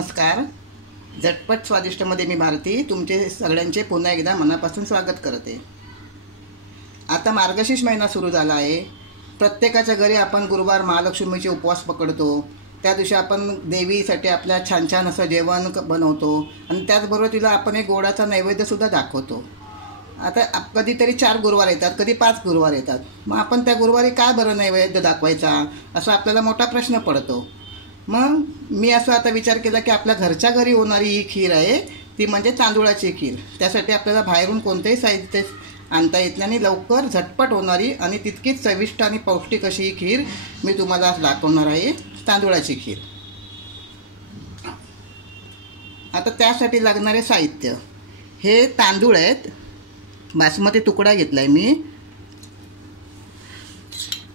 नमस्कार. झटपट स्वादिष्टमध्ये मी भारती तुमचे सगळ्यांचे पुन्हा एकदा मनापासून स्वागत करते. आता मार्गशीर्ष महिना सुरू झाला आहे. प्रत्येकाच्या घरी आपण गुरुवार महालक्ष्मीचे उपवास पकडतो. त्या दिवशी आपण देवीसाठी आपल्या छान छान असं जेवण बनवतो आणि त्याचबरोबर तिला आपण एक गोडाचा नैवेद्यसुद्धा दाखवतो. आता कधीतरी 4 गुरुवार येतात, कधी 5 गुरुवार येतात. मग आपण त्या गुरुवारी काय बरं नैवेद्य दाखवायचा असा आपल्याला मोठा प्रश्न पडतो. मग मी असं आता विचार केला की आपल्या घरच्या घरी होणारी ही खीर आहे ती म्हणजे तांदूळाची खीर. त्यासाठी आपल्याला बाहेरून कोणतेही साहित्य आणता येत नाही आणि लवकर झटपट होणारी आणि तितकीच चविष्ट आणि पौष्टिक अशी ही खीर मी तुम्हाला दाखवणार आहे, तांदूळाची खीर. आता त्यासाठी लागणारे साहित्य हे तांदूळ आहेत. बासमती तुकडा घेतला आहे मी.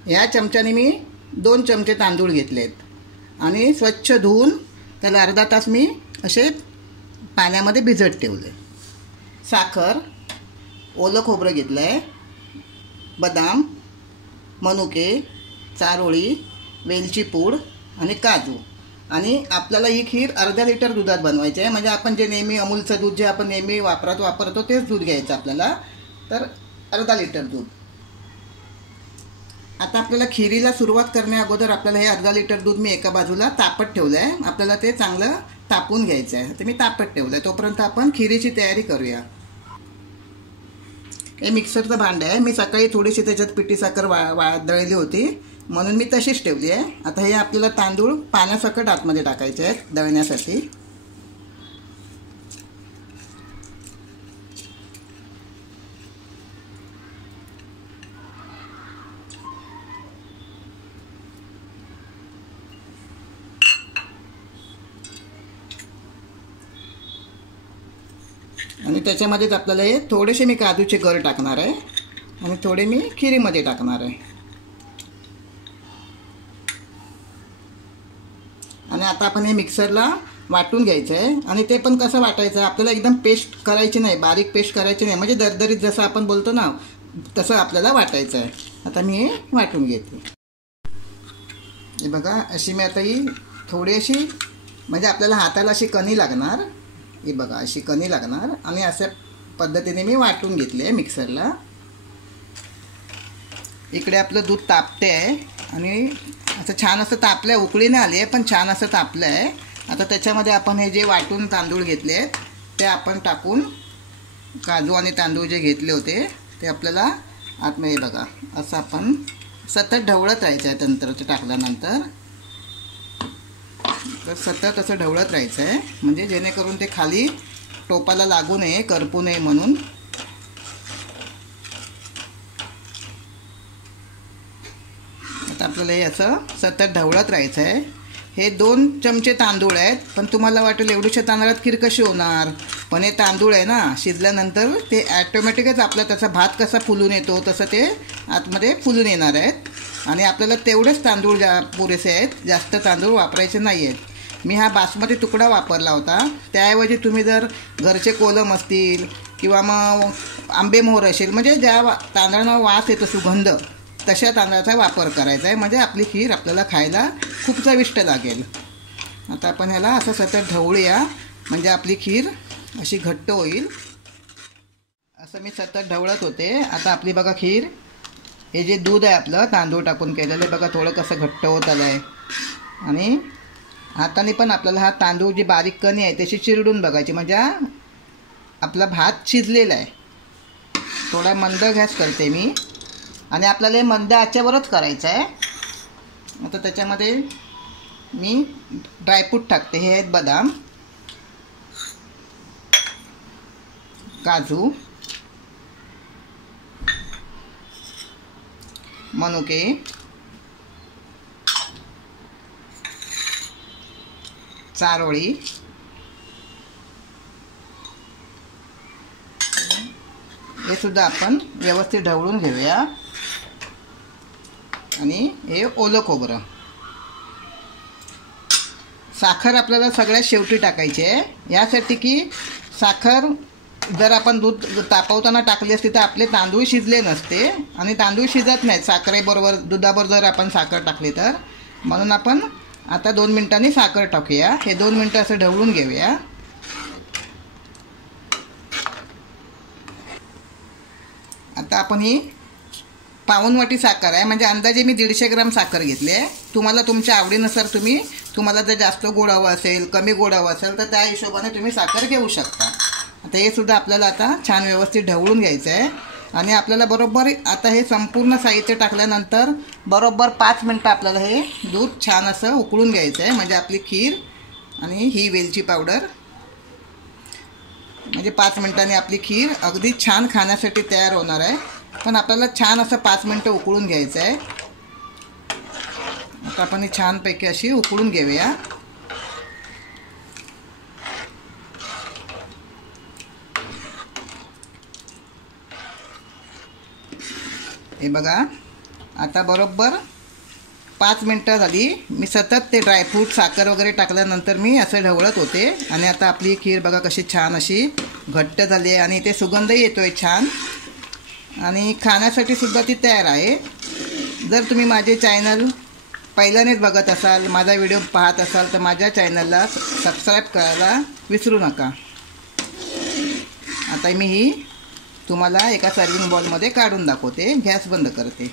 या चमच्याने मी 2 चमचे तांदूळ घेतले आहेत आणि स्वच्छ धुवून त्याला अर्धा तास मी असे पाण्यामध्ये भिजत ठेवले. साखर, ओलं खोबरं घेतलं आहे, बदाम, मनुके, चारोळी, वेलची पूड आणि काजू. आणि आपल्याला ही खीर अर्धा लिटर दुधात बनवायची आहे. म्हणजे आपण जे नेहमी अमूलचं दूध जे आपण नेहमी वापरतो तेच दूध घ्यायचं आपल्याला. तर अर्धा लिटर दूध. आता आपल्याला खिरीला सुरुवात करण्या अगोदर आपल्याला हे अर्धा लिटर दूध मी एका बाजूला तापत ठेवलं आहे. आपल्याला ते चांगलं तापून घ्यायचं आहे. ते मी तापत ठेवलं आहे. तोपर्यंत आपण खिरीची तयारी करूया. हे मिक्सरचं भांडं आहे. मी सकाळी थोडीशी त्याच्यात पिठी साखर दळली होती म्हणून मी तशीच ठेवली आहे. आता हे आपल्याला तांदूळ पाण्यासकट आतमध्ये टाकायचे आहेत दळण्यासाठी. आणि त्याच्यामध्येच आपल्याला हे थोडेसे मी काजूचे गर टाकणार आहे आणि थोडे मी खिरीमध्ये टाकणार आहे. आणि आता आपण हे मिक्सरला वाटून घ्यायचं आहे. आणि ते पण कसं वाटायचं, आपल्याला एकदम पेस्ट करायची नाही, बारीक पेस्ट करायची नाही. म्हणजे दरदरीत जसं आपण बोलतो ना तसं आपल्याला वाटायचं आहे. आता मी हे वाटून घेते. हे बघा, अशी मी आता ही थोडी अशी म्हणजे आपल्याला हाताला अशी कणी लागणार. ही बघा, अशी कणी लागणार. आणि अशा पद्धतीने मी वाटून घेतले आहे मिक्सरला. इकडे आपलं दूध तापते आहे आणि असं छान असं तापलं आहे. उकळीने आली आहे पण छान असं तापलं आहे. आता त्याच्यामध्ये आपण हे जे वाटून तांदूळ घेतले आहेत ते आपण टाकून, काजू आणि तांदूळ जे घेतले होते ते आपल्याला आतमध्ये बघा असं आपण सतत ढवळत राहायचं आहे. नंतर ते टाकल्यानंतर तर सतत असं ढवळत राहायचं आहे म्हणजे जेणेकरून ते खाली टोपाला लागू नये, करपू नये म्हणून. आता आपल्याला हे असं सतत ढवळत राहायचं आहे. हे 2 चमचे तांदूळ आहेत पण तुम्हाला वाटेल एवढ्याशा तांदळात खीर कशी होणार, पण हे तांदूळ आहे ना शिजल्यानंतर ते ॲटोमॅटिकच आपला त्याचा भात कसा फुलून येतो तसं ते आतमध्ये फुलून येणार आहेत. आणि आपल्याला तेवढेच तांदूळ पुरेसे आहेत, जास्त तांदूळ वापरायचे नाही आहेत. मी हा बासमती तुकडा वापरला होता. त्याऐवजी तुम्ही जर घरचे कोलम असतील किंवा मग आंबेमोहर असेल म्हणजे ज्या तांदळांना वास येतो सुगंध तशा तांदळाचा वापर करायचा आहे. म्हणजे आपली खीर आपल्याला खायला खूप चविष्ट लागेल. आता आपण ह्याला असं सतत ढवळूया म्हणजे आपली खीर अशी घट्ट होईल. असं मी सतत ढवळत होते. आता आपली बघा खीर, हे जे दूध आहे आपलं तांदूळ टाकून केलेलं बघा थोडं कसं घट्ट होत आलं आहे. आणि हाताने पण आपल्याला हा तांदूळ जी बारीक कणी आहे त्याची चिरडून बघायची म्हणजे आपला भात शिजलेला आहे. थोडा मंद गॅस करते मी आणि आपल्याला हे मंद आचेवरच करायचं आहे. आता त्याच्यामध्ये मी ड्रायफ्रूट टाकते. हे आहेत बदाम, काजू, मनुके, चारोळी, हे सुद्धा आपण व्यवस्थित ढवळून घेऊया. आणि हे ओलं खोबरं. साखर आपल्याला सगळ्यात शेवटी टाकायची आहे यासाठी की साखर जर आपण दूध तापवताना टाकली असती तर आपले तांदूळ शिजले नसते आणि तांदूळ शिजत नाहीत साखरेबरोबर. दुधाबरोबर जर आपण साखर टाकली तर म्हणून आपण आता 2 मिनिटांनी साखर टाकूया. हे 2 मिनिटं असं ढवळून घेऊया. आता आपण ही पाऊण वाटी साखर आहे, म्हणजे अंदाजे मी 150 ग्राम साखर घेतली आहे. तुम्हाला तुमच्या आवडीनुसार तुम्हाला जर जास्त गोड हवं असेल, कमी गोड हवं असेल तर त्या हिशोबाने तुम्ही साखर घेऊ शकता. आता हे सुद्धा आपल्याला आता छान व्यवस्थित ढवळून घ्यायचं आहे. आणि आपल्याला बरोबर आता हे संपूर्ण साहित्य टाकल्यानंतर बरोबर 5 मिनटं आपल्याला हे दूध छान असं उकळून घ्यायचं आहे. म्हणजे आपली खीर आणि ही वेलची पावडर, म्हणजे 5 मिनिटांनी आपली खीर अगदी छान खाण्यासाठी तयार होणार आहे. पण आपल्याला छान असं 5 मिनटं उकळून घ्यायचं आहे. आता आपण ही छानपैकी अशी उकळून घेऊया. हे बघा, आता बरोबर 5 मिनटं झाली. मी सतत ते ड्रायफ्रूट साखर वगैरे टाकल्यानंतर मी असं ढवळत होते. आणि आता आपली खीर बघा कशी छान अशी घट्ट झाली आहे आणि ते सुगंधही येतो आहे छान. आणि खाण्यासाठी सुद्धा ती तयार आहे. जर तुम्ही माझे चॅनल पहिल्यानेच बघत असाल, माझा व्हिडिओ पाहत असाल तर माझ्या चॅनलला सबस्क्राईब करायला विसरू नका. आता मी ही तुम्हाला एका सर्विंग बॉलमध्ये काढून दाखवते. गॅस बंद करते.